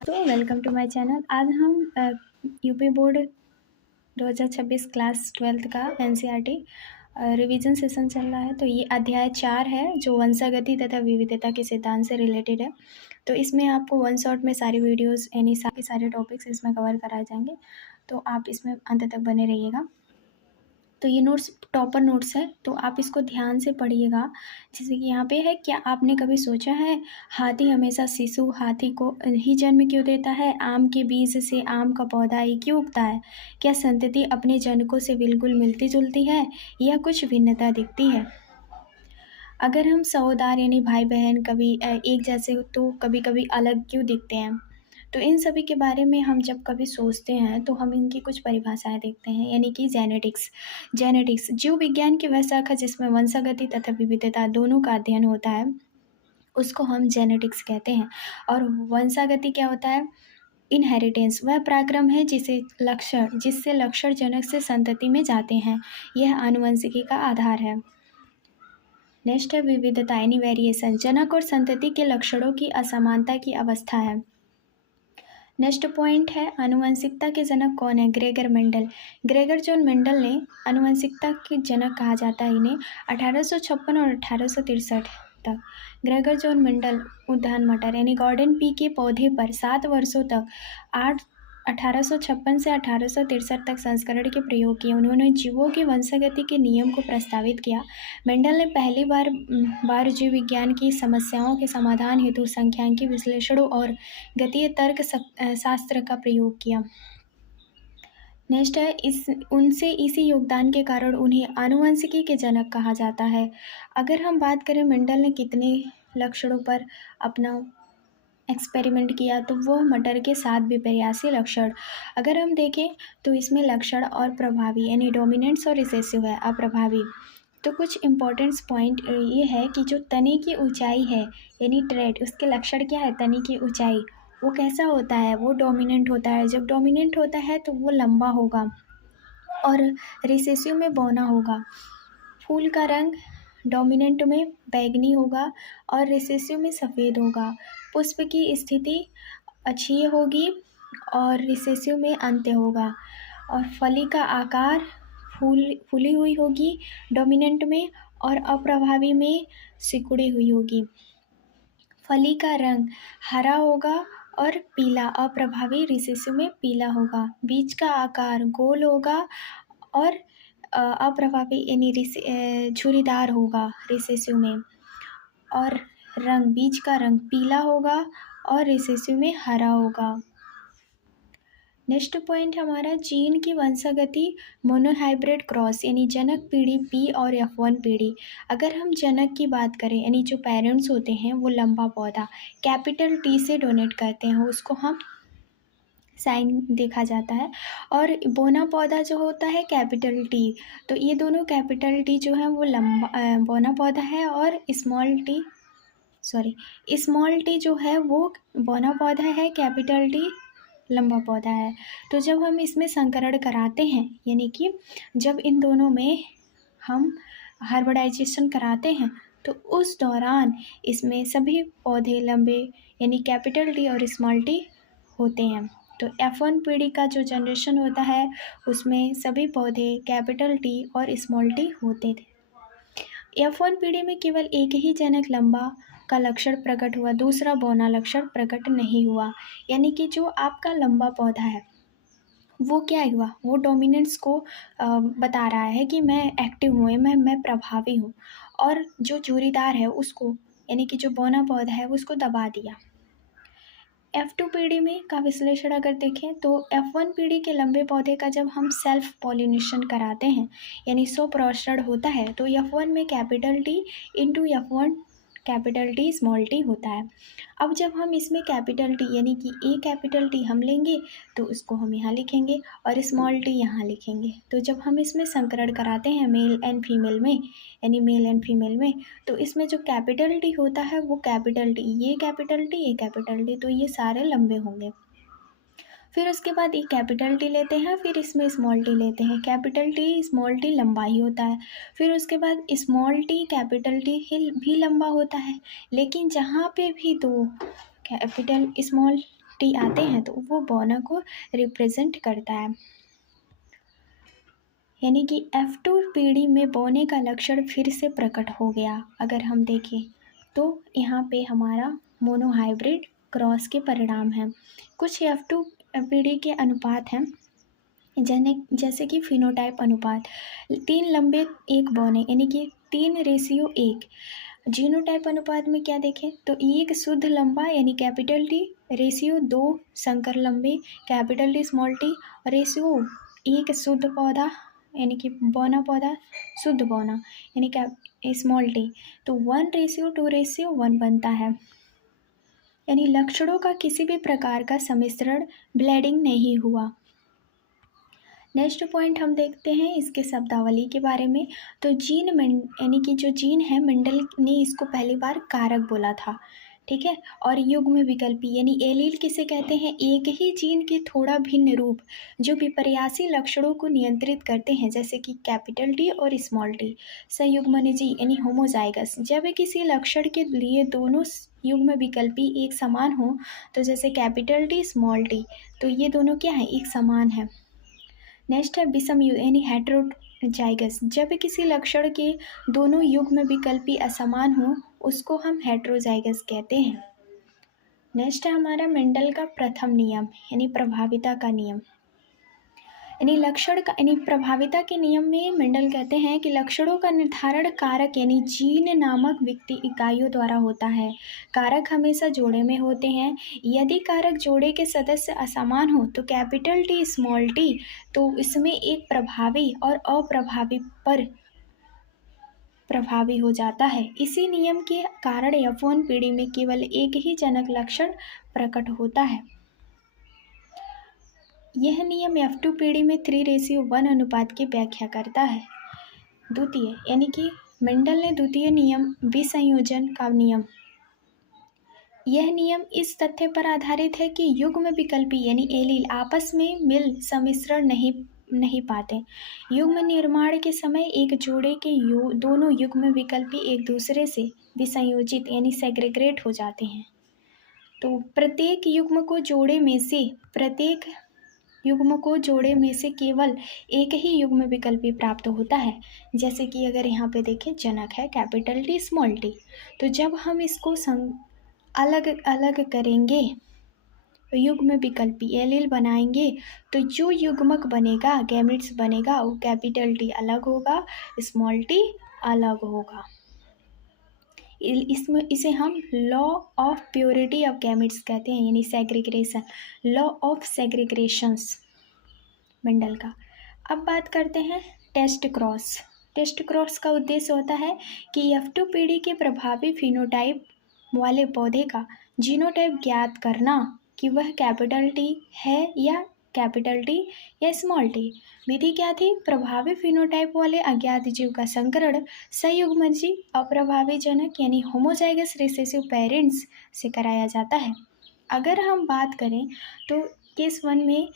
तो welcome to my channel. आज हम यूपी बोर्ड 2026 क्लास 12th का एनसीईआरटी रिवीजन सेशन चल रहा है। तो ये अध्याय 4 है जो वंशागति तथा विविधता के सिद्धांत से रिलेटेड है। तो इसमें आपको वन शॉट में सारी वीडियोस यानी सारे टॉपिक्स इसमें कवर कराए जाएंगे, तो आप इसमें अंत तक बने रहिएगा। तो ये नोट्स टॉपर नोट्स है, तो आप इसको ध्यान से पढ़िएगा। जैसे कि यहाँ पे है, क्या आपने कभी सोचा है हाथी हमेशा शिशु हाथी को ही जन्म क्यों देता है? आम के बीज से आम का पौधा ही क्यों उगता है? क्या संतति अपने जनकों से बिल्कुल मिलती जुलती है या कुछ भिन्नता दिखती है? अगर हम सहोदर यानी भाई बहन कभी एक जैसे हो तो कभी कभी अलग क्यों दिखते हैं? तो इन सभी के बारे में हम जब कभी सोचते हैं तो हम इनकी कुछ परिभाषाएं देखते हैं, यानी कि जेनेटिक्स जीव विज्ञान की वह शाखा जिसमें वंशागति तथा विविधता दोनों का अध्ययन होता है, उसको हम जेनेटिक्स कहते हैं। और वंशागति क्या होता है? इनहेरिटेंस वह पराक्रम है जिससे लक्षण जनक से संतति में जाते हैं। यह आनुवंशिकी का आधार है। नेक्स्ट है विविधता यानी वेरिएशन, जनक और संतति के लक्षणों की असमानता की अवस्था है। नेक्स्ट पॉइंट है आनुवंशिकता के जनक कौन है? Gregor Mendel. Gregor John Mendel ने आनुवंशिकता के जनक कहा जाता है इन्हें 1856 और 1863 तक। ग्रेगर जॉन मेंडल उद्यान मटर यानी गार्डन पी के पौधे पर 7 वर्षों तक 1856 से 1863 तक संस्करण के प्रयोग किए। उन्होंने जीवों की वंशागति के नियम को प्रस्तावित किया। मेंडल ने पहली बार जीव विज्ञान की समस्याओं के समाधान हेतु सांख्यिकी विश्लेषणों और गणितीय तर्क शास्त्र का प्रयोग किया। नेक्स्ट है इसी योगदान के कारण उन्हें आनुवंशिकी के जनक कहा जाता है। अगर हम बात करें मेंडल ने कितने लक्षणों पर अपना एक्सपेरिमेंट किया, तो वो मटर के 7 विपर्यासी लक्षण। अगर हम देखें तो इसमें लक्षण और प्रभावी यानी डोमिनेंट्स और रिसेसिव है, अप्रभावी। तो कुछ इम्पोर्टेंट्स पॉइंट ये है कि जो तने की ऊंचाई है यानी ट्रेड, उसके लक्षण क्या है? तने की ऊंचाई वो कैसा होता है? वो डोमिनेंट होता है। जब डोमिनेंट होता है तो वो लंबा होगा और रिसेसिव में बौना होगा। फूल का रंग डोमिनेंट में बैंगनी होगा और रिसेसिव में सफ़ेद होगा। पुष्प की स्थिति अक्षीय होगी और रिसेसिव में अंत्य होगा। और फली का आकार फूली हुई होगी डोमिनेंट में और अप्रभावी में सिकुड़ी हुई होगी। फली का रंग हरा होगा और पीला, अप्रभावी रिसेसिव में पीला होगा। बीज का आकार गोल होगा और अप्रभावी यानी झुर्रीदार होगा रिसेसिव में। और बीज का रंग पीला होगा और रिसेसिव में हरा होगा। नेक्स्ट पॉइंट हमारा जीन की वंशागति मोनोहाइब्रिड क्रॉस यानी जनक पीढ़ी पी और F1 पीढ़ी। अगर हम जनक की बात करें यानी जो पेरेंट्स होते हैं वो लंबा पौधा कैपिटल T से डोनेट करते हैं, उसको हम साइन देखा जाता है। और बोना पौधा जो होता है कैपिटल T, तो ये दोनों कैपिटल T जो है वो लंबा बोना पौधा है और स्मॉल टी जो है वो बोना पौधा है, कैपिटल T लंबा पौधा है। तो जब हम इसमें संकरण कराते हैं यानी कि जब इन दोनों में हम हाइब्रिडाइजेशन कराते हैं तो उस दौरान इसमें सभी पौधे लंबे यानी कैपिटल T और स्मॉल t होते हैं। तो F1 पीढ़ी का जो जनरेशन होता है उसमें सभी पौधे कैपिटल T और स्मॉल t होते थे। F1 पीढ़ी में केवल एक ही जनक लंबा का लक्षण प्रकट हुआ, दूसरा बौना लक्षण प्रकट नहीं हुआ। यानी कि जो आपका लंबा पौधा है वो क्या हुआ? वो डोमिनेंस को बता रहा है कि मैं एक्टिव हूँ, मैं प्रभावी हूँ। और जो झुर्रीदार है उसको यानी कि जो बौना पौधा है उसको दबा दिया। F2 पीढ़ी में का विश्लेषण अगर देखें तो F1 पीढ़ी के लंबे पौधे का जब हम सेल्फ पॉलिनेशन कराते हैं यानी स्वपरागण होता है तो F1 में capital T into F1 capital T small t होता है। अब जब हम इसमें कैपिटल T यानी कि ए कैपिटल T हम लेंगे तो उसको हम यहाँ लिखेंगे और स्मॉल t यहाँ लिखेंगे। तो जब हम इसमें संकरण कराते हैं मेल एंड फीमेल में यानी मेल एंड फीमेल में, तो इसमें जो कैपिटल T होता है वो कैपिटल T, ये कैपिटल T, तो ये सारे लंबे होंगे। फिर उसके बाद एक कैपिटल T लेते हैं, फिर इसमें स्मॉल t लेते हैं। कैपिटल T स्मॉल t लंबा ही होता है। फिर उसके बाद स्मॉल t कैपिटल T भी लंबा होता है, लेकिन जहाँ पे भी दो कैपिटल स्मॉल टी आते हैं तो वो बोना को रिप्रेजेंट करता है। यानी कि F2 पीढ़ी में बोने का लक्षण फिर से प्रकट हो गया। अगर हम देखें तो यहाँ पे हमारा मोनोहाइब्रिड क्रॉस के परिणाम हैं। कुछ F2 पीढ़ी के अनुपात हैं जैसे कि फिनोटाइप अनुपात 3 लंबे 1 बौने यानी कि 3:1। जीनोटाइप अनुपात में क्या देखें तो 1 शुद्ध लंबा यानी कैपिटल टी रेशियो 2 संकर लंबे capital T small T ratio 1 शुद्ध पौधा यानी कि बौना पौधा शुद्ध बौना यानी कि स्मॉल टी तो 1:2:1 बनता है। यानी लक्षणों का किसी भी प्रकार का सम्मिश्रण ब्लीडिंग नहीं हुआ। नेक्स्ट पॉइंट हम देखते हैं इसके शब्दावली के बारे में। तो जीन यानी कि जो जीन है मेंडल ने इसको पहली बार कारक बोला था, ठीक है। और युग्म विकल्पी यानी एलील किसे कहते हैं, एक ही जीन के थोड़ा भिन्न रूप जो विपर्यासी लक्षणों को नियंत्रित करते हैं जैसे कि कैपिटल टी और स्मॉल टी। संयुग्मनजी यानी होमोजाइगस जब किसी लक्षण के लिए दोनों युग्म विकल्पी एक समान हो तो जैसे कैपिटल टी स्मॉल टी तो ये दोनों क्या है एक समान है। नेक्स्ट है विषम यानी हेटेरोजाइगस जब किसी लक्षण के दोनों युग्म विकल्पी असमान हो उसको हम हेटेरोजाइगस कहते हैं। नेक्स्ट है हमारा मेंडल का प्रथम नियम यानी प्रभाविता का नियम। यानी लक्षण का यानी प्रभाविता के नियम में मेंडल कहते हैं कि लक्षणों का निर्धारण कारक यानी जीन नामक व्यक्ति इकाइयों द्वारा होता है। कारक हमेशा जोड़े में होते हैं। यदि कारक जोड़े के सदस्य असमान हो तो कैपिटल टी स्मॉल टी तो इसमें एक प्रभावी और अप्रभावी पर प्रभावी हो जाता है। इसी नियम के कारण F1 पीढ़ी में केवल एक ही जनक लक्षण प्रकट होता है। यह नियम F2 पीढ़ी में 3:1 अनुपात की व्याख्या करता है। द्वितीय यानी कि मेंडल ने द्वितीय नियम विसंयोजन का नियम। यह नियम इस तथ्य पर आधारित है कि युग्म विकल्पी यानी एलील आपस में मिल सम्मिश्रण नहीं पाते। युग्म निर्माण के समय एक जोड़े के दोनों युग्म विकल्पी एक दूसरे से विसंयोजित यानी सेग्रीगेट हो जाते हैं। तो प्रत्येक युग्म को जोड़े में से केवल एक ही युग्म विकल्पी प्राप्त होता है। जैसे कि अगर यहाँ पे देखें जनक है कैपिटल टी स्मॉल टी तो जब हम इसको अलग अलग करेंगे युग्म विकल्पी एलील बनाएंगे तो जो युग्मक बनेगा गैमेट्स बनेगा वो कैपिटल टी अलग होगा स्मॉल टी अलग होगा। इसे हम law of purity of gametes कहते हैं यानी सेग्रीगेशन लॉ ऑफ सेग्रीगेशंस मेंडल का। अब बात करते हैं टेस्ट क्रॉस का उद्देश्य होता है कि F2 पीढ़ी के प्रभावी फिनोटाइप वाले पौधे का जीनोटाइप ज्ञात करना कि वह कैपिटल टी है या कैपिटल टी या स्मॉल टी। विधि क्या थी, प्रभावी फिनोटाइप वाले अज्ञात जीव का संकरण संयुग्मनजी अप्रभावी जनक यानी होमोजाइगस रिसेसिव पेरेंट्स से कराया जाता है। अगर हम बात करें तो केस 1 में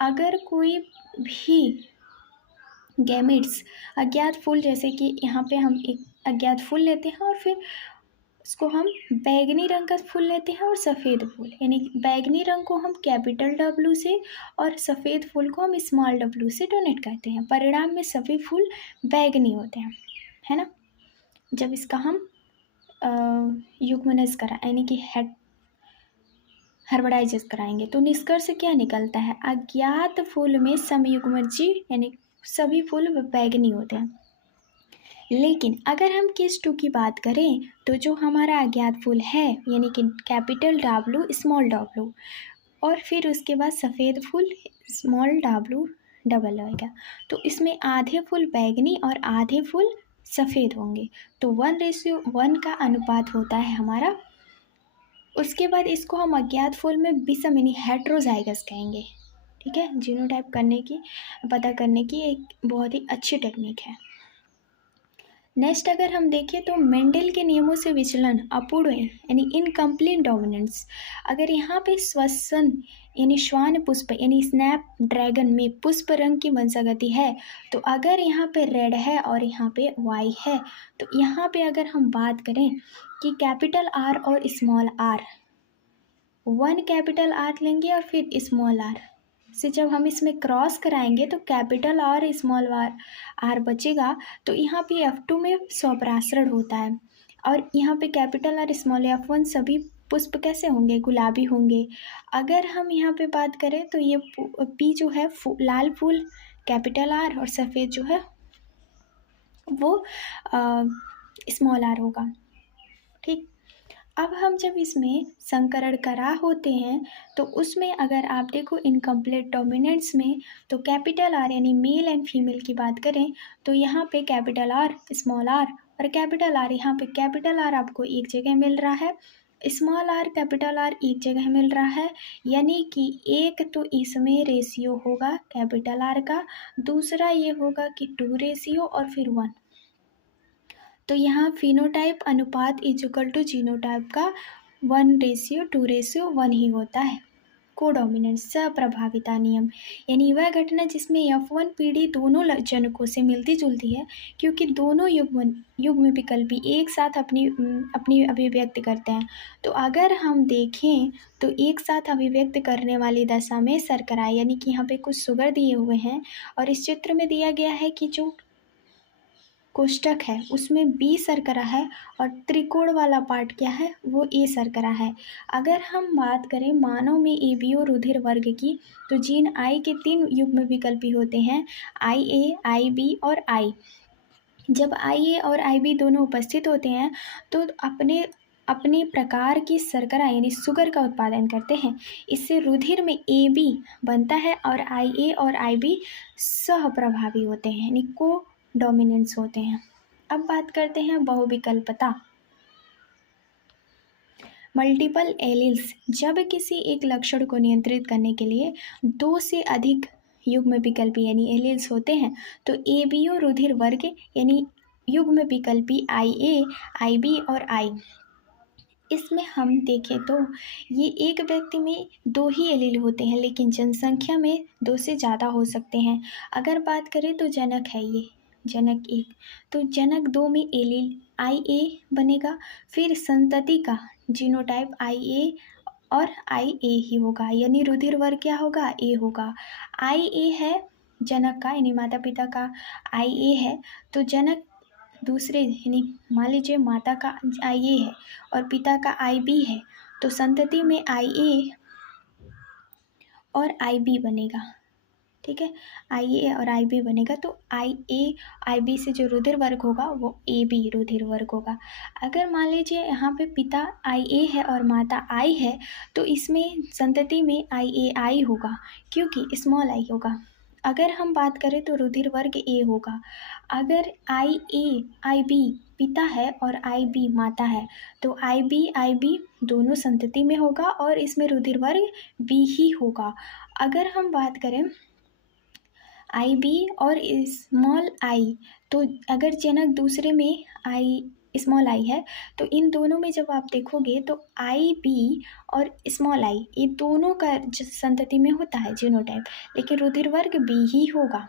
अगर कोई भी गैमेट्स अज्ञात फूल जैसे कि यहाँ पे हम एक अज्ञात फूल लेते हैं और फिर उसको हम बैगनी रंग का फूल लेते हैं और सफ़ेद फूल यानी बैगनी रंग को हम कैपिटल W से और सफ़ेद फूल को हम स्मॉल w से डोनेट करते हैं। परिणाम में सभी फूल बैगनी होते हैं, है ना। जब इसका हम युग्मनज करा यानी कि हर्बडाइजेस कराएंगे तो निष्कर्ष क्या निकलता है, अज्ञात फूल में समयुग्मजी यानी सभी फूल बैगनी होते हैं। लेकिन अगर हम केस 2 की बात करें तो जो हमारा अज्ञात फूल है यानी कि कैपिटल W स्मॉल w और फिर उसके बाद सफ़ेद फूल स्मॉल w डबल होगा तो इसमें आधे फूल बैगनी और आधे फूल सफ़ेद होंगे तो 1:1 का अनुपात होता है हमारा। उसके बाद इसको हम अज्ञात फूल में विषम यानी हेटेरोजाइगस कहेंगे, ठीक है। जीनोटाइप पता करने की एक बहुत ही अच्छी टेक्निक है। नेक्स्ट अगर हम देखें तो मेंडल के नियमों से विचलन अपूर्ण यानी इनकम्प्लीट डोमिनेंस। अगर यहाँ पे श्वसन यानी श्वान पुष्प यानी स्नैप ड्रैगन में पुष्प रंग की वंशागति है तो अगर यहाँ पे रेड है और यहाँ पे वाई है तो यहाँ पे अगर हम बात करें कि कैपिटल R और स्मॉल r 1 कैपिटल आर लेंगे और फिर स्मॉल आर से जब हम इसमें क्रॉस कराएंगे तो कैपिटल और स्मॉल आर बचेगा। तो यहाँ पे F2 में स्वपरासरण होता है और यहाँ पे कैपिटल और स्मॉल F1 सभी पुष्प कैसे होंगे, गुलाबी होंगे। अगर हम यहाँ पे बात करें तो ये पी जो है लाल फूल कैपिटल आर और सफ़ेद जो है वो स्मॉल आर होगा। ठीक, अब हम जब इसमें संकरण करा होते हैं तो उसमें अगर आप देखो इनकम्प्लीट डोमिनेंट्स में तो कैपिटल आर यानी मेल एंड फीमेल की बात करें तो यहाँ पे कैपिटल आर स्मॉल आर और कैपिटल आर, यहाँ पे कैपिटल आर आपको एक जगह मिल रहा है, स्मॉल आर कैपिटल आर एक जगह मिल रहा है, यानी कि एक तो इसमें रेशियो होगा कैपिटल आर का, दूसरा ये होगा कि 2 रेशियो और फिर 1। तो यहाँ फिनोटाइप अनुपात इक्वल टू जीनोटाइप का 1:2:1 ही होता है। कोडोमिनेंट सप्रभाविता नियम यानी वह घटना जिसमें F1 पीढ़ी दोनों जनकों से मिलती जुलती है क्योंकि दोनों युग्म विकल्पी एक साथ अपनी अभिव्यक्ति करते हैं। तो अगर हम देखें तो एक साथ अभिव्यक्त करने वाली दशा में शर्करा यानी कि यहाँ पे कुछ शुगर दिए हुए हैं और इस चित्र में दिया गया है कि जो कोष्टक है उसमें B शर्करा है और त्रिकोण वाला पार्ट क्या है वो A शर्करा है। अगर हम बात करें मानव में ABO रुधिर वर्ग की तो जीन I के 3 युग्म विकल्पी होते हैं IA, IB और I। जब IA और IB दोनों उपस्थित होते हैं तो अपने प्रकार की शर्करा यानी शुगर का उत्पादन करते हैं। इससे रुधिर में AB बनता है और IA और IB सहप्रभावी होते हैं यानी को डोमिनेंस होते हैं। अब बात करते हैं बहुविकल्पता। मल्टीपल एलील्स जब किसी एक लक्षण को नियंत्रित करने के लिए 2 से अधिक युग्म विकल्पी यानी एलील्स होते हैं तो ABO रुधिर वर्ग यानी युग्म विकल्पी IA, IB और I। इसमें हम देखें तो ये एक व्यक्ति में 2 ही एलील होते हैं लेकिन जनसंख्या में 2 से ज़्यादा हो सकते हैं। अगर बात करें तो जनक है ये जनक 1, तो जनक 2 में एलील IA बनेगा, फिर संतति का जीनोटाइप IA और IA ही होगा यानी रुधिर वर्ग क्या होगा A होगा। IA है जनक का यानी माता पिता का IA है तो जनक दूसरे यानी मान लीजिए माता का IA है और पिता का IB है तो संतति में IA और IB बनेगा। ठीक है, IA और IB बनेगा तो IA IB से जो रुधिर वर्ग होगा वो AB रुधिर वर्ग होगा। अगर मान लीजिए यहाँ पे पिता IA है और माता I है तो इसमें संतति में IAI होगा क्योंकि स्मॉल I होगा। अगर हम बात करें तो रुधिर वर्ग A होगा। अगर IA IB पिता है और IB माता है तो IB IB दोनों संतति में होगा और इसमें रुधिर वर्ग B ही होगा। अगर हम बात करें IB और स्मॉल I तो अगर जनक दूसरे में स्मॉल I है तो इन दोनों में जब आप देखोगे तो IB और स्मॉल I ये दोनों का संतति में होता है जीनोटाइप, लेकिन रुधिर वर्ग B ही होगा।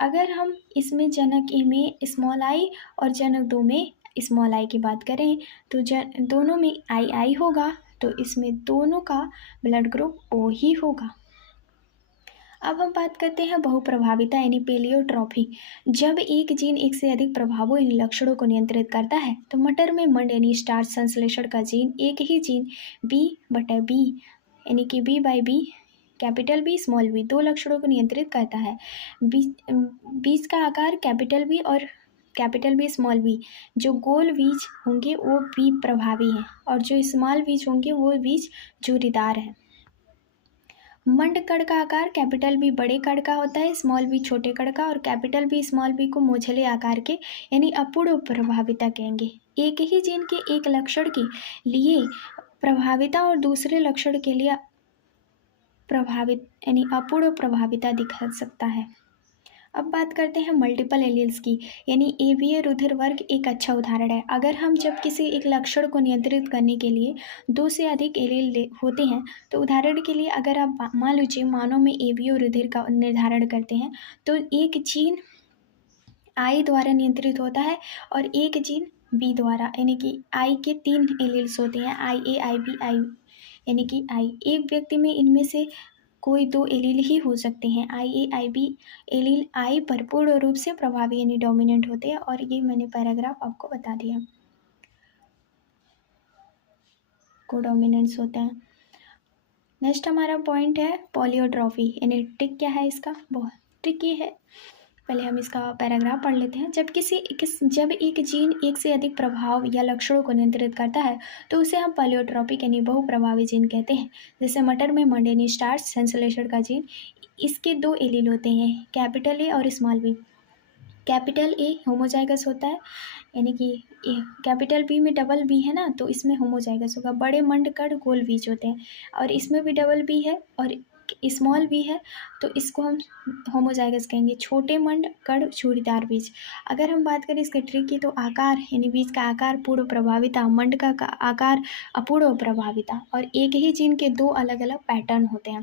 अगर हम इसमें जनक A में स्मॉल I और जनक 2 में स्मॉल I की बात करें तो दोनों में II होगा तो इसमें दोनों का ब्लड ग्रुप O ही होगा। अब हम बात करते हैं बहुप्रभाविता यानी पेलियोट्रॉफी। जब एक जीन एक से अधिक प्रभावों यानी लक्षणों को नियंत्रित करता है तो मटर में मंड यानी स्टार्च संश्लेषण का जीन एक ही जीन B/B यानी कि B/B capital B small b 2 लक्षणों को नियंत्रित करता है। बीज का आकार कैपिटल B और कैपिटल B स्मॉल b जो गोल बीज होंगे वो B प्रभावी हैं और जो स्मॉल बीज होंगे वो बीज जोड़ीदार है। मंड कण का आकार कैपिटल B बड़े कण का होता है, स्मॉल b छोटे कण का और कैपिटल B स्मॉल b को मोछले आकार के यानी अपूर्ण प्रभाविता कहेंगे। एक ही जीन के एक लक्षण के लिए प्रभाविता और दूसरे लक्षण के लिए प्रभावित यानी अपूर्ण प्रभाविता दिखा सकता है। अब बात करते हैं मल्टीपल एलील्स की यानी ABA रुधिर वर्ग एक अच्छा उदाहरण है। अगर हम जब किसी एक लक्षण को नियंत्रित करने के लिए 2 से अधिक एलील होते हैं तो उदाहरण के लिए अगर आप मान लीजिए मानव में ABO रुधिर का निर्धारण करते हैं तो एक जीन I द्वारा नियंत्रित होता है और एक जीन B द्वारा यानी कि I के 3 एलील्स होते हैं IA IB यानी कि आई। एक व्यक्ति में इनमें से कोई दो एलील ही हो सकते हैं। IAIB एलील आई पर पूर्ण रूप से प्रभावी यानी डोमिनेंट होते हैं, और ये मैंने पैराग्राफ आपको बता दिया। कोडोमिनेंस होता है। नेक्स्ट हमारा पॉइंट है पॉलियोट्रॉफी, यानी ट्रिक क्या है इसका, बहुत ट्रिकी है। पहले हम इसका पैराग्राफ पढ़ लेते हैं। जब एक जीन एक से अधिक प्रभाव या लक्षणों को नियंत्रित करता है तो उसे हम पॉलियोट्रॉपिक यानी बहुप्रभावी जीन कहते हैं। जैसे मटर में मंडेनी स्टार्च संश्लेषण का जीन, इसके दो एलील होते हैं, कैपिटल ए और small B. Capital A homozygous होता है, यानी कि कैपिटल बी में डबल बी है ना, तो इसमें होमोजाइगस होगा। बड़े मंडकड़ गोल बीज होते हैं, और इसमें भी डबल बी है और स्मॉल बी है, तो इसको हम होमोजाइगस कहेंगे। छोटे मंडकड़ छुरीदार बीज। अगर हम बात करें इसके ट्री की, तो आकार यानी बीज का आकार पूर्व प्रभाविता, मंड का आकार अपूर्व प्रभाविता, और एक ही जीन के दो अलग अलग पैटर्न होते हैं।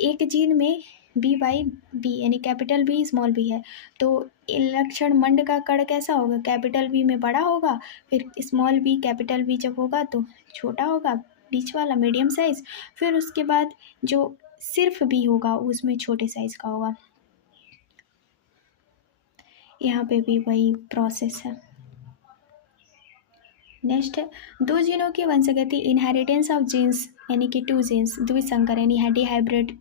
एक जीन में B/B यानी कैपिटल बी स्मॉल बी है, तो लक्षण मंड का कण कैसा होगा, कैपिटल बी में बड़ा होगा, फिर स्मॉल बी कैपिटल बी जब होगा तो छोटा होगा, बीच वाला मीडियम साइज, फिर उसके बाद जो सिर्फ बी होगा उसमें छोटे साइज का होगा। यहाँ पे भी वही प्रोसेस है। नेक्स्ट है दो जीनों की वंशगति, इनहेरिटेंस ऑफ जीन्स, यानी कि टू जीन्स, द्विसंकर यानी डाईहाइब्रिड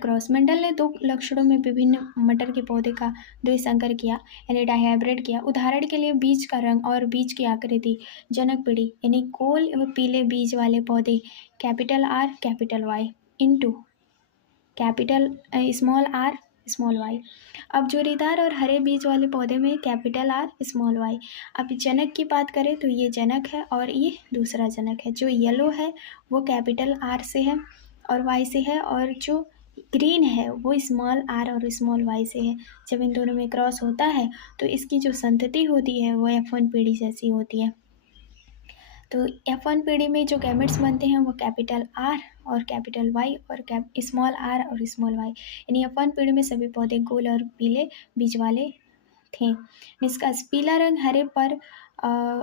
क्रॉस। मेंडल ने दो लक्षणों में विभिन्न मटर के पौधे का द्विसंकर किया, यानी डाईहाइब्रिड किया। उदाहरण के लिए बीज का रंग और बीज की आकृति। जनक पीढ़ी यानी गोल व पीले बीज वाले पौधे, capital R capital Y into capital small R small Y. अब जोड़ीदार और हरे बीज वाले पौधे में कैपिटल आर स्मॉल वाई। अब जनक की बात करें तो ये जनक है और ये दूसरा जनक है। जो येलो है वो कैपिटल आर से है और वाई से है, और जो ग्रीन है वो स्मॉल आर और स्मॉल वाई से है। जब इन दोनों में क्रॉस होता है तो इसकी जो संतति होती है वो F1 पीढ़ी जैसी होती है। तो F1 पीढ़ी में जो गैमेट्स बनते हैं वो कैपिटल आर और कैपिटल वाई और स्मॉल आर और स्मॉल वाई, यानी F1 पीढ़ी में सभी पौधे गोल और पीले बीज वाले थे। निष्कर्ष, पीला रंग हरे पर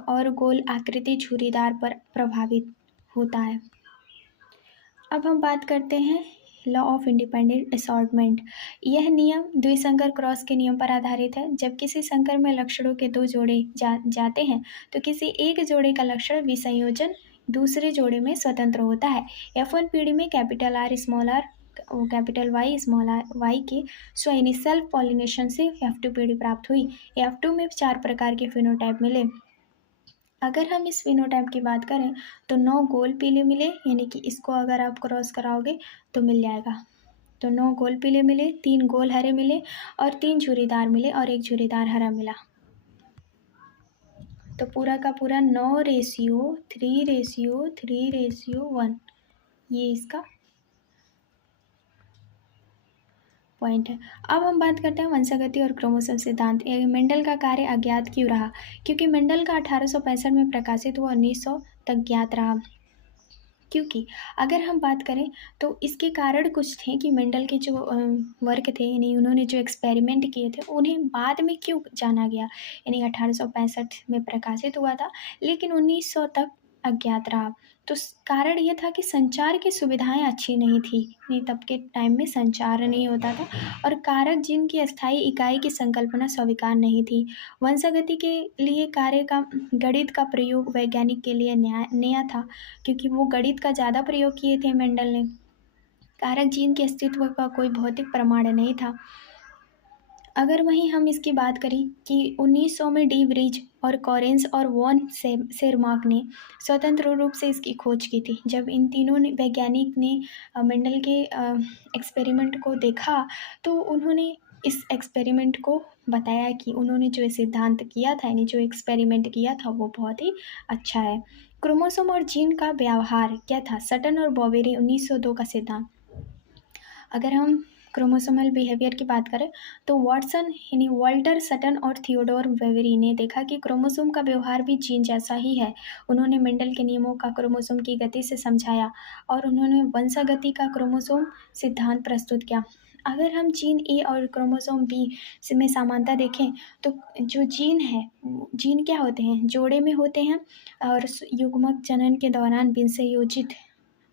और गोल आकृति छुरीदार पर प्रभावित होता है। अब हम बात करते हैं लॉ ऑफ इंडिपेंडेंट असॉर्टमेंट। यह नियम द्विसंकर क्रॉस के नियम पर आधारित है। जब किसी संकर में लक्षणों के दो जोड़े जाते हैं तो किसी एक जोड़े का लक्षण विसंयोजन दूसरे जोड़े में स्वतंत्र होता है। F1 पीढ़ी में capital R small R capital Y small R Y के यानी सेल्फ पॉलिनेशन से F2 पीढ़ी प्राप्त हुई। F2 में 4 प्रकार के फिनोटाइप मिले। अगर हम इस फिनोटाइप की बात करें तो 9 गोल पीले मिले, यानी कि इसको अगर आप क्रॉस कराओगे तो मिल जाएगा। तो 9 गोल पीले मिले, 3 गोल हरे मिले और 3 झुरीदार मिले और 1 झुरीदार हरा मिला। तो पूरा का पूरा 9:3:3:1 ये इसका पॉइंट है। अब हम बात करते हैं वंशागति और क्रोमोसोम सिद्धांत। मेंडल का कार्य अज्ञात क्यों रहा, क्योंकि मेंडल का 1865 में प्रकाशित हुआ 1900 तक ज्ञात रहा। क्योंकि अगर हम बात करें तो इसके कारण कुछ थे कि मेंडल के जो वर्क थे, यानी उन्होंने जो एक्सपेरिमेंट किए थे उन्हें बाद में क्यों जाना गया, यानी 1865 में प्रकाशित हुआ था लेकिन 1900 तक अज्ञात रहा। तो कारण यह था कि संचार की सुविधाएं अच्छी नहीं थी, नहीं तब के टाइम में संचार नहीं होता था, और कारक जीन की अस्थायी इकाई की संकल्पना स्वीकार नहीं थी। वंशागति के लिए कार्य का गणित का प्रयोग वैज्ञानिक के लिए नया था, क्योंकि वो गणित का ज़्यादा प्रयोग किए थे मेंडल ने। कारक जीन के अस्तित्व का कोई भौतिक प्रमाण नहीं था। अगर वहीं हम इसकी बात करें कि 1900 में डी ब्रिज और कॉरेंस और वॉन सेरमार्क ने स्वतंत्र रूप से इसकी खोज की थी। जब इन तीनों वैज्ञानिक ने मेंडल के एक्सपेरिमेंट को देखा तो उन्होंने इस एक्सपेरिमेंट को बताया कि उन्होंने जो सिद्धांत किया था, यानी जो एक्सपेरिमेंट किया था वो बहुत ही अच्छा है। क्रोमोसोम और जीन का व्यवहार क्या था, सटन और बॉवेरी 1902 का सिद्धांत। अगर हम क्रोमोसोमल बिहेवियर की बात करें तो वाटसन यानी वाल्टर सटन और थियोडोर वेवेरी ने देखा कि क्रोमोसोम का व्यवहार भी जीन जैसा ही है। उन्होंने मेंडल के नियमों का क्रोमोसोम की गति से समझाया और उन्होंने वंशागति का क्रोमोसोम सिद्धांत प्रस्तुत किया। अगर हम जीन ए और क्रोमोसोम बी से में समानता देखें तो जो जीन है जीन क्या होते हैं, जोड़े में होते हैं और युग्मक जनन के दौरान विसंयोजित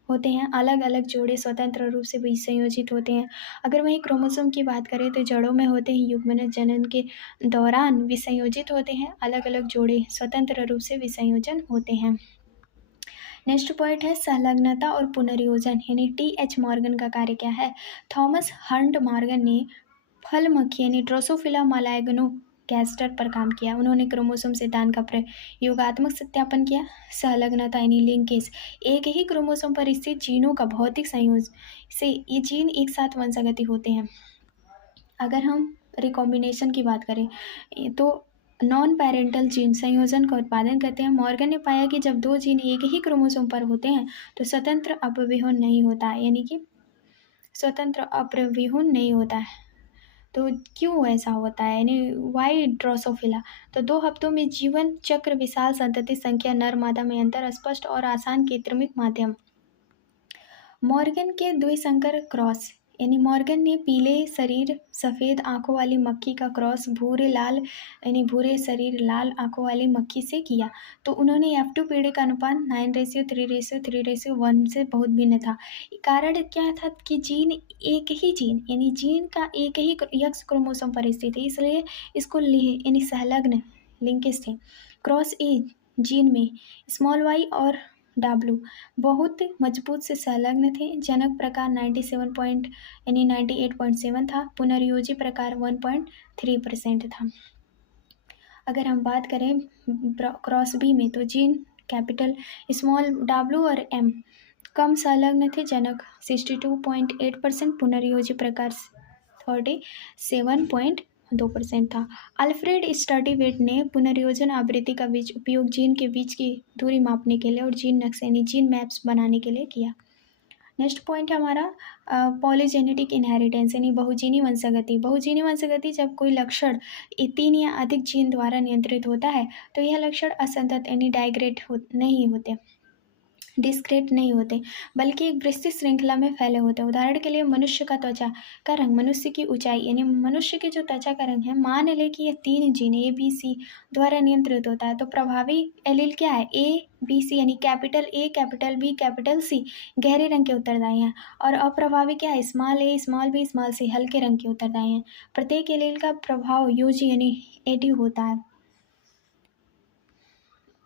होते हैं। अलग अलग जोड़े स्वतंत्र रूप से विसंयोजित होते हैं। अगर वहीं क्रोमोसोम की बात करें तो जड़ों में होते हैं, युग्मन जनन के दौरान विसंयोजित होते हैं। अलग अलग जोड़े स्वतंत्र रूप से विसंयोजन होते हैं। नेक्स्ट पॉइंट है संलग्नता और पुनर्योजन, यानी टी.एच. मॉर्गन का कार्य क्या है। थॉमस हंट मॉर्गन ने फल मक्खी यानी ड्रोसोफिला मलाइगनो गैस्टर पर काम किया। उन्होंने क्रोमोसोम सिद्धांत का प्रयोगात्मक सत्यापन किया। संलग्नता यानी लिंकेज, एक ही क्रोमोसोम पर स्थित जीनों का भौतिक संयोजन से ये जीन एक साथ वंशागति होते हैं। अगर हम रिकॉम्बिनेशन की बात करें तो नॉन पेरेंटल जीन संयोजन का उत्पादन करते हैं। मॉर्गन ने पाया कि जब दो जीन एक ही क्रोमोसोम पर होते हैं तो स्वतंत्र अपव्यूहन नहीं होता है, यानी कि स्वतंत्र अपव्यूहन नहीं होता है। तो क्यों ऐसा होता है, यानी वाई ड्रोसोफिला। तो 2 हफ्तों में जीवन चक्र, विशाल संतति संख्या, नर मादा में अंतर, स्पष्ट और आसान कृत्रिमिक माध्यम। मॉर्गन के द्विसंकर क्रॉस, यानी मॉर्गन ने पीले शरीर सफ़ेद आंखों वाली मक्खी का क्रॉस भूरे लाल यानी भूरे शरीर लाल आंखों वाली मक्खी से किया। तो उन्होंने F2 पीढ़ी का अनुपात 9:3:3:1 से बहुत भिन्न था। कारण क्या था कि जीन यानी जीन का एक ही एक्स क्रोमोसोम पर स्थित है, इसलिए इसको यानी संलग्न लिंकेज थे। क्रॉस ए जीन में स्मॉल वाई और W बहुत मजबूत से संलग्न थे। जनक प्रकार 98.7 था। पुनर्योजी प्रकार 1.3% था। अगर हम बात करें क्रॉस बी में तो जीन कैपिटल स्मॉल W और M कम संलग्न थे। जनक 62.8%, पुनर्योजी प्रकार 37.2% था। अल्फ्रेड स्टर्डीवेट ने पुनर्योजन आवृत्ति का बीच उपयोग जीन के बीच की दूरी मापने के लिए और जीन नक्शे यानी जीन मैप्स बनाने के लिए किया। नेक्स्ट पॉइंट है हमारा पॉलीजेनेटिक इनहेरिटेंस यानी बहुजीनी वंशागति। बहुजीनी वंशागति जब कोई लक्षण 3 या अधिक जीन द्वारा नियंत्रित होता है तो यह लक्षण असंतत यानी नहीं होते, डिस्क्रीट नहीं होते, बल्कि एक विस्तृत श्रृंखला में फैले होते हैं। उदाहरण के लिए मनुष्य का त्वचा का रंग, मनुष्य की ऊंचाई यानी मनुष्य के जो त्वचा का रंग है, मान लें कि यह 3 जीन ABC द्वारा नियंत्रित होता है तो प्रभावी एलील क्या है, ABC यानी capital A capital B capital C गहरे रंग के उत्तरदायी हैं और अप्रभावी क्या है, small a small b small c हल्के रंग के उत्तरदायी हैं। प्रत्येक एलील का प्रभाव UG यानी AD होता है।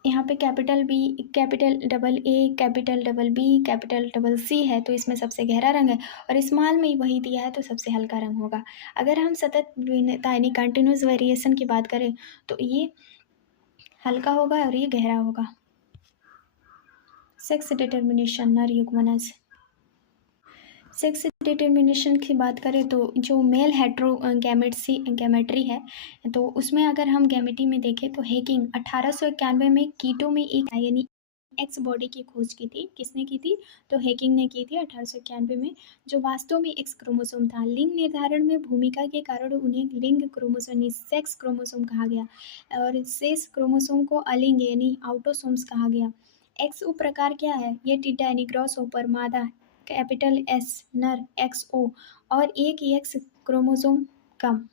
यहाँ पे capital B capital double A capital double B capital double C है तो इसमें सबसे गहरा रंग है और स्मॉल में वही दिया है तो सबसे हल्का रंग होगा। अगर हम सतत भिन्नता यानी कंटिन्यूस वेरिएशन की बात करें तो ये हल्का होगा और ये गहरा होगा। सेक्स डिटर्मिनेशन नर युग्मनज। सेक्स डिटर्मिनेशन की बात करें तो जो मेल गैमेट्री है तो उसमें अगर हम गैमेटी में देखें तो हेकिंग 1891 में कीटो में एक यानी एक्स बॉडी की खोज की थी। किसने की थी, तो हेकिंग ने की थी 1891 में, जो वास्तव में एक्स क्रोमोसोम था। लिंग निर्धारण में भूमिका के कारण उन्हें लिंग क्रोमोसोम सेक्स क्रोमोसोम कहा गया और शेष क्रोमोसोम को अलिंग यानी आउटोसोम्स कहा गया। एक्स उप प्रकार क्या है, ये टीटा यानी क्रॉस ओवर मादा कैपिटल S नर XO और एक एक्स क्रोमोसोम कम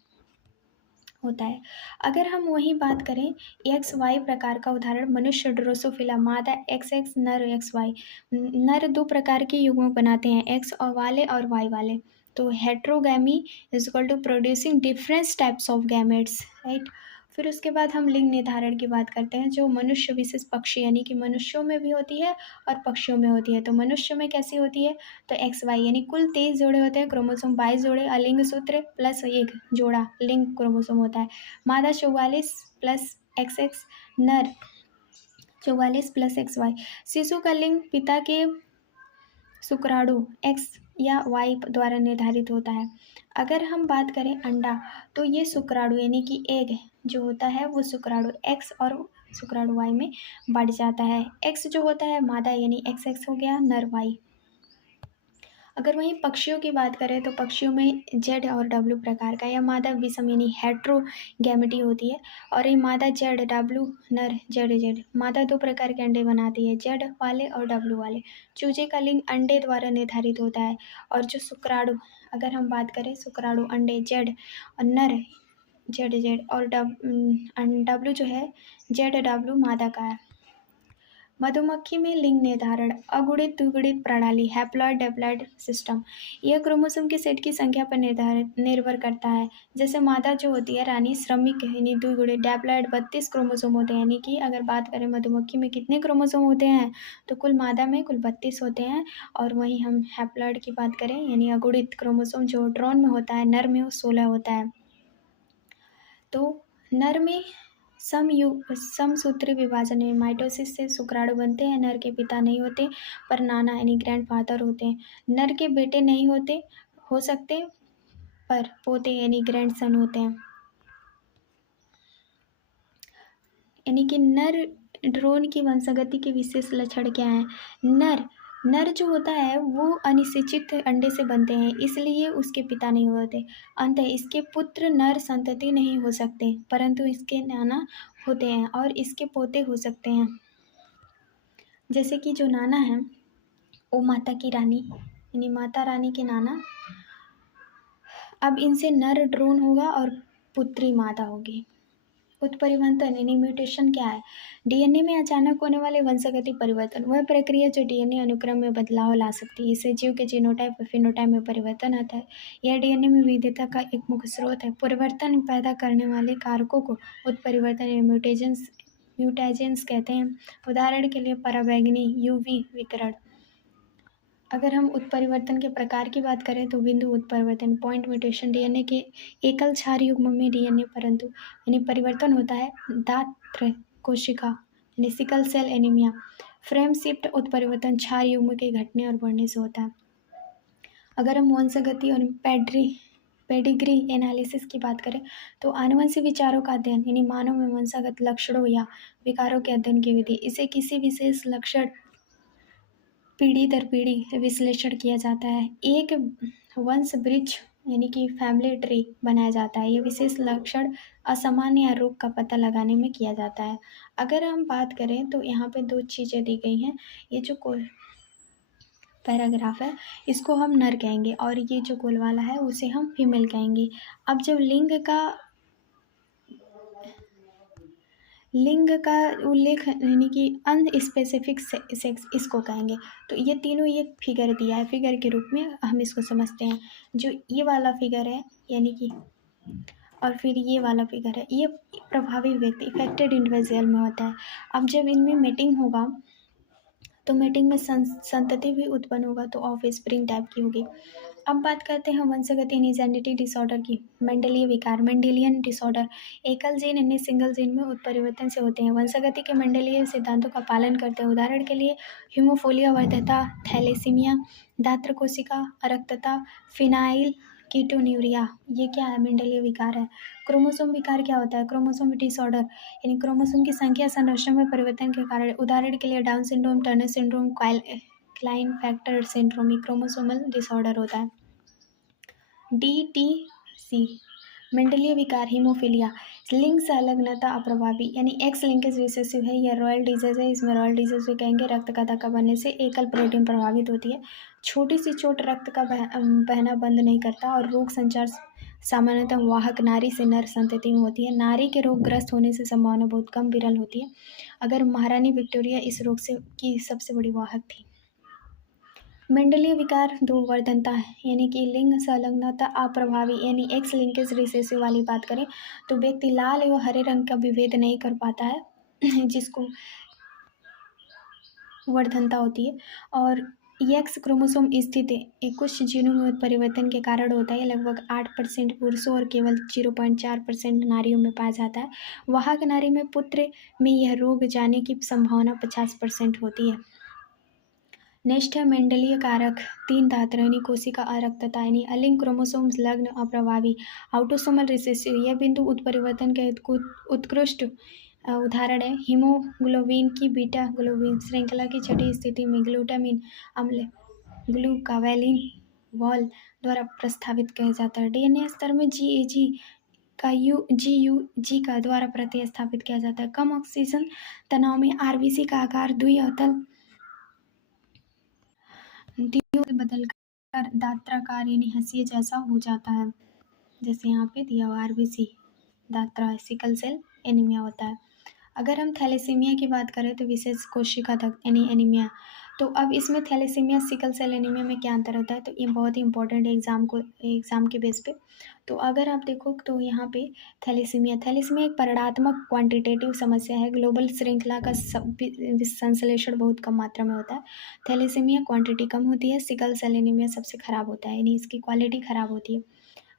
होता है। अगर हम वही बात करें XY प्रकार का उदाहरण मनुष्य ड्रोसोफिला मादा XX नर XY। नर 2 प्रकार के युग्मक बनाते हैं, X और वाले और Y वाले। तो heterogamy is equal to producing different types of gametes, right. फिर उसके बाद हम लिंग निर्धारण की बात करते हैं जो मनुष्य विशेष पक्षी यानी कि मनुष्यों में भी होती है और पक्षियों में होती है। तो मनुष्य में कैसी होती है, तो XY यानी कुल 23 जोड़े होते हैं, क्रोमोसोम 22 जोड़े, अलिंग सूत्र प्लस 1 जोड़ा लिंग क्रोमोसोम होता है। मादा 44 प्लस XX, नर 44 प्लस XY। शिशु का लिंग पिता के शुक्राणु X या Y द्वारा निर्धारित होता है। अगर हम बात करें अंडा तो ये शुक्राणु यानी कि एग जो होता है वो शुक्राणु X और शुक्राणु Y में बढ़ जाता है। X जो होता है मादा यानी XX हो गया, नर Y। अगर वहीं पक्षियों की बात करें तो पक्षियों में जेड और डब्ल्यू प्रकार का, यह मादा विषम यानी हेट्रोगैमेटी होती है और ये मादा जेड डब्ल्यू, नर जेड जेड। मादा दो प्रकार के अंडे बनाती है, जेड वाले और डब्ल्यू वाले। चूजे का लिंग अंडे द्वारा निर्धारित होता है और जो शुक्राणु, अगर हम बात करें शुक्राणु अंडे जेड और नर जेड जेड और डब्ल्यू जो है जेड डब्ल्यू मादा का है। मधुमक्खी में लिंग निर्धारण अगुणित द्विगुणित प्रणाली हैप्लॉइड डिप्लॉइड सिस्टम, यह क्रोमोसोम के सेट की संख्या पर निर्भर करता है। जैसे मादा जो होती है रानी श्रमिक यानी द्विगुणित, डिप्लॉइड 32 क्रोमोसोम होते हैं, यानी कि अगर बात करें मधुमक्खी में कितने क्रोमोसोम होते हैं तो कुल मादा में कुल 32 होते हैं। और वहीं हम हैप्लॉइड की बात करें यानी अगुणित क्रोमोसोम जो ड्रोन में होता है, नर में वो 16 होता है। तो नर में समसूत्री विभाजन में माइटोसिस से शुक्राणु बनते हैं। नर के पिता नहीं होते पर नाना यानी ग्रैंडफादर होते हैं। नर के बेटे नहीं होते हो सकते पर पोते यानी ग्रैंडसन होते हैं। यानी कि नर ड्रोन की वंशागति के विशेष लक्षण क्या हैं? नर जो होता है वो अनिषेचित अंडे से बनते हैं, इसलिए उसके पिता नहीं होते। अंततः इसके पुत्र नर संतति नहीं हो सकते, परंतु इसके नाना होते हैं और इसके पोते हो सकते हैं। जैसे कि जो नाना है वो माता की रानी यानी माता रानी के नाना। अब इनसे नर ड्रोन होगा और पुत्री माता होगी। उत्परिवर्तन यानी म्यूटेशन क्या है? डीएनए में अचानक होने वाले वंशागति परिवर्तन, वह प्रक्रिया जो डीएनए अनुक्रम में बदलाव ला सकती है। इससे जीव के जीनोटाइप और फिनोटाइप में परिवर्तन आता है। यह डीएनए में विविधता का एक मुख्य स्रोत है। परिवर्तन पैदा करने वाले कारकों को उत्परिवर्तन या म्यूटेजेंस कहते हैं। उदाहरण के लिए पराबैंगनी यूवी विकिरण। अगर हम उत्परिवर्तन के प्रकार की बात करें तो बिंदु उत्परिवर्तन पॉइंट म्यूटेशन, डीएनए के एकल क्षार युग्म में डीएनए परंतु यानी परिवर्तन होता है। दात्र कोशिका यानी sickle cell anaemia, frame shift उत्परिवर्तन क्षार युग्म के घटने और बढ़ने से होता है। अगर हम वंशागति और पेडिग्री एनालिसिस की बात करें तो आनुवंशिक विचारों का अध्ययन यानी मानव में वंशागत लक्षणों या विकारों के अध्ययन की विधि। इसे किसी विशेष लक्षण पीढ़ी दर पीढ़ी विश्लेषण किया जाता है। एक वंश वृक्ष यानी कि फैमिली ट्री बनाया जाता है। ये विशेष लक्षण असामान्य या रोग का पता लगाने में किया जाता है। अगर हम बात करें तो यहाँ पे दो चीज़ें दी गई हैं। ये जो पैराग्राफ है इसको हम नर कहेंगे और ये जो गोल वाला है उसे हम फीमेल कहेंगे। अब जब लिंग का उल्लेख यानी कि अनस्पेसिफिक सेक्स इसको कहेंगे। तो ये तीनों ये फिगर दिया है, फिगर के रूप में हम इसको समझते हैं। जो ये वाला फिगर है यानी कि और फिर ये वाला फिगर है, ये प्रभावी व्यक्ति इफेक्टेड इंडिविजुअल में होता है। अब जब इनमें मेटिंग होगा तो मीटिंग में संतति भी उत्पन्न होगा तो ऑफ स्प्रिंग टाइप की होगी। अब बात करते हैं वंशागति यानी जेनेटिक डिसऑर्डर की। मेंडेलिय विकार मेंडेलियन डिसऑर्डर एकल जीन यानी सिंगल जीन में उत्परिवर्तन से होते हैं। वंशागति के मेंडेलिय सिद्धांतों का पालन करते हैं। उदाहरण के लिए हीमोफिलिया वर्धता, थैलेसीमिया, दात्र कोशिका अरक्तता, फिनाइल कीटोन्यूरिया, ये क्या है? मेंडेलिय विकार है। क्रोमोसोम विकार क्या होता है? क्रोमोसोम डिसऑर्डर यानी क्रोमोसोम की संख्या संरचना में परिवर्तन के कारण। उदाहरण के लिए down syndrome, Turner syndrome, Klinefelter syndrome, ये क्रोमोसोमल डिसऑर्डर होता है। DTC मेंडेलिय विकार हीमोफिलिया, लिंग संलग्नता अप्रभावी यानी एक्स लिंकेज रिसेसिव है। यह रॉयल डिजीज है। इसमें रॉयल डिजीज भी कहेंगे। रक्त का धक्का बनने से एकल प्रोटीन प्रभावित होती है। छोटी सी चोट रक्त का बहना बंद नहीं करता और रोग संचार सामान्यतः वाहक नारी से नर संतति में होती है। नारी के रोगग्रस्त होने से संभावना बहुत कम विरल होती है। अगर महारानी विक्टोरिया इस रोग से की सबसे बड़ी वाहक थी। मेंडेलिय विकार दो वर्धनता यानी कि लिंग संलग्नता अप्रभावी यानी एक्स लिंकेज रिसेसिव वाली बात करें तो व्यक्ति लाल एवं हरे रंग का विभेद नहीं कर पाता है जिसको वर्धनता होती है। और एक्स क्रोमोसोम स्थित कुछ जीनों में परिवर्तन के कारण होता है। लगभग 8% पुरुषों और केवल 0.4% नारियों में पाया जाता है। वाहक नारी में पुत्र में यह रोग जाने की संभावना 50% होती है। नेक्स्ट है मेंडेलिय कारक 3 दात्रैनी कोशिका अरक्तता यानी अलिंग क्रोमोसोम लग्न अप्रभावी ऑटोसोमल रिसेसिव। यह बिंदु उत्परिवर्तन के उत्कृष्ट उदाहरण है। हीमोग्लोबिन की बीटा ग्लोबिन श्रृंखला की छठी स्थिति में ग्लूटामिन अम्ल ग्लूकावेलिन वॉल द्वारा प्रस्तावित किया जाता है। डीएनए स्तर में जीएजी का जीयूजी का द्वारा प्रतिस्थापित किया जाता है। कम ऑक्सीजन तनाव में आरबीसी का आकार द्विअवतल बदलकर दात्राकार यानी हंसिए जैसा हो जाता है। जैसे यहाँ पे दिया हुआ आरबीसी दात्रा सिकल सेल एनीमिया होता है। अगर हम थैलेसीमिया की बात करें तो विशेष कोशिका यानी एनीमिया, तो अब इसमें थैलेसीमिया सिकल सेल एनीमिया में क्या अंतर होता है, तो ये बहुत ही इंपॉर्टेंट है एग्जाम के बेस पे। तो अगर आप देखो तो यहाँ पे थैलेसीमिया एक परिणात्मक क्वांटिटेटिव समस्या है। ग्लोबल श्रृंखला का संश्लेषण बहुत कम मात्रा में होता है। थैलेसीमिया क्वांटिटी कम होती है। सिकल सेल एनीमिया सबसे खराब होता है, यानी इसकी क्वालिटी खराब होती है।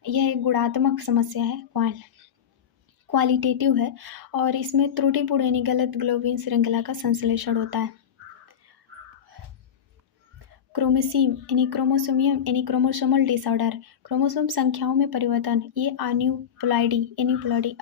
यह एक गुणात्मक समस्या है, क्वालिटेटिव है, और इसमें त्रुटिपूर्ण यानी गलत ग्लोबिन श्रृंखला का संश्लेषण होता है। क्रोमेसीम यानी क्रोमोसोमियम यानी क्रोमोसोमल डिसऑर्डर, क्रोमोसोम संख्याओं में परिवर्तन, ये एन्यूप्लॉइडी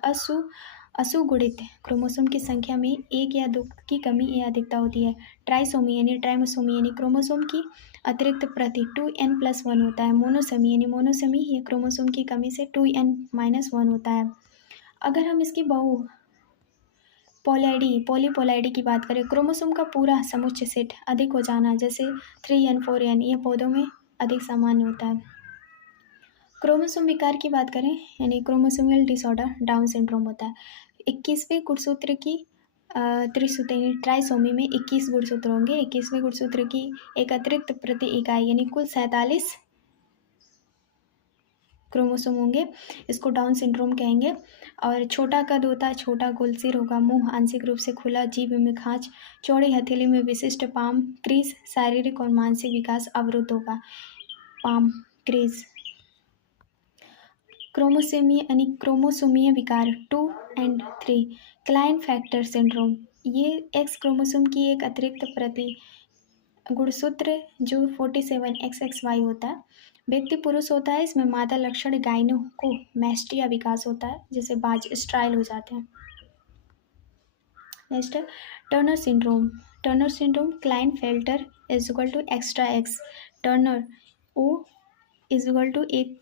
असुगुणित क्रोमोसोम की संख्या में एक या दो की कमी या अधिकता होती है। ट्राइसोमी यानी ट्राइमोसोमी यानी क्रोमोसोम की अतिरिक्त प्रति 2n+1 होता है। मोनोसोमी यानी मोनोसोमी ये क्रोमोसोम की कमी से 2n-1 होता है। अगर हम इसकी पॉलीपोलाइडी की बात करें, क्रोमोसोम का पूरा समुच्चय सेट अधिक हो जाना, जैसे 3n 4n, ये पौधों में अधिक सामान्य होता है। क्रोमोसोम विकार की बात करें यानी क्रोमोसोमल डिसऑर्डर डाउन सिंड्रोम होता है। 21वें गुणसूत्र की त्रिसूत्री यानी ट्राइसोमी में 21 गुणसूत्र होंगे। 21वें गुणसूत्र की एक अतिरिक्त प्रति इकाई यानी कुल 47 क्रोमोसोम होंगे, इसको डाउन सिंड्रोम कहेंगे। और छोटा कद होता है, छोटा गोल सिर होगा, मुंह आंशिक रूप से खुला, जीभ में खांच, चौड़ी हथेली में विशिष्ट पाम क्रीज, शारीरिक और मानसिक विकास अवरुद्ध होगा। Palm crease. क्रोमोसोमीय विकार 2 and 3, क्लाइन फैक्टर सिंड्रोम, ये एक्स क्रोमोसोम की एक अतिरिक्त प्रति गुणसूत्र जो 47XXY होता है। व्यक्ति पुरुष होता है, इसमें मादा लक्षण गाइनोकोमैस्टिया विकास होता है, जैसे बाज स्ट्राइल हो जाते हैं। Next Turner syndrome Klinefelter is equal to extra X, Turner O is equal to एक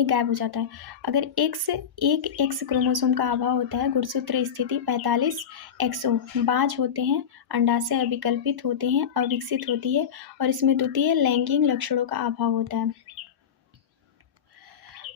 गायब हो जाता है। अगर एक एक्स क्रोमोसोम का अभाव होता है, गुणसूत्र स्थिति 45XO, बाज होते हैं, अंडाशय अविकल्पित होते हैं, अविकसित होती है, और इसमें द्वितीय लैंगिक लक्षणों का अभाव होता है।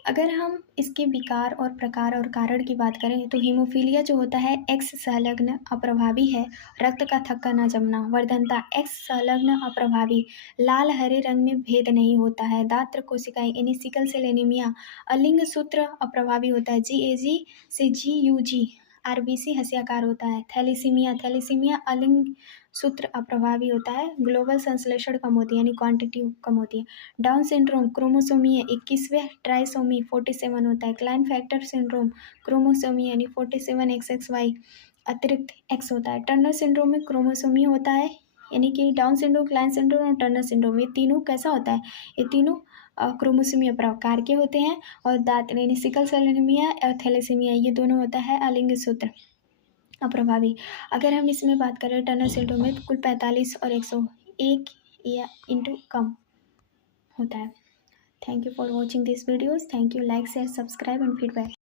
अगर हम इसके विकार और प्रकार और कारण की बात करें तो हीमोफीलिया जो होता है एक्स संलग्न अप्रभावी है, रक्त का थक्का न जमना, वर्धनता एक्स संलग्न अप्रभावी, लाल हरे रंग में भेद नहीं होता है, दात्र कोशिकाएं यानी सिकल सेल एनीमिया, अलिंग सूत्र अप्रभावी होता है, जीएजी से जीयूजी, आरबीसी हंसियाकार होता है, थैलीसीमिया अलिंग सूत्र अप्रभावी होता है, ग्लोबल संश्लेषण कम होती है यानी क्वांटिटी कम होती है। डाउन सिंड्रोम क्रोमोसोमीय 21वें ट्राइसोमी 47 होता है। क्लाइन फैक्टर सिंड्रोम क्रोमोसोमी यानी 47XXY अतिरिक्त एक्स होता है। टर्नर सिंड्रोम में क्रोमोसोमी होता है, यानी कि डाउन सिंड्रोम, क्लाइन सिंड्रोम और टर्नर सिंड्रोम, ये तीनों कैसा होता है, ये तीनों क्रोमोसोमीय प्रकार के होते हैं। और दांत यानी सिकल सेल एनीमिया और थैलेसीमिया, ये दोनों होता है अलिंग सूत्र अप्रभावी। अगर हम इसमें बात करें टर्नर सिंड्रोम में, तो कुल 45 और 101 या इंटू कम होता है। Thank you for watching these videos. Thank you. Like, share, subscribe and feedback.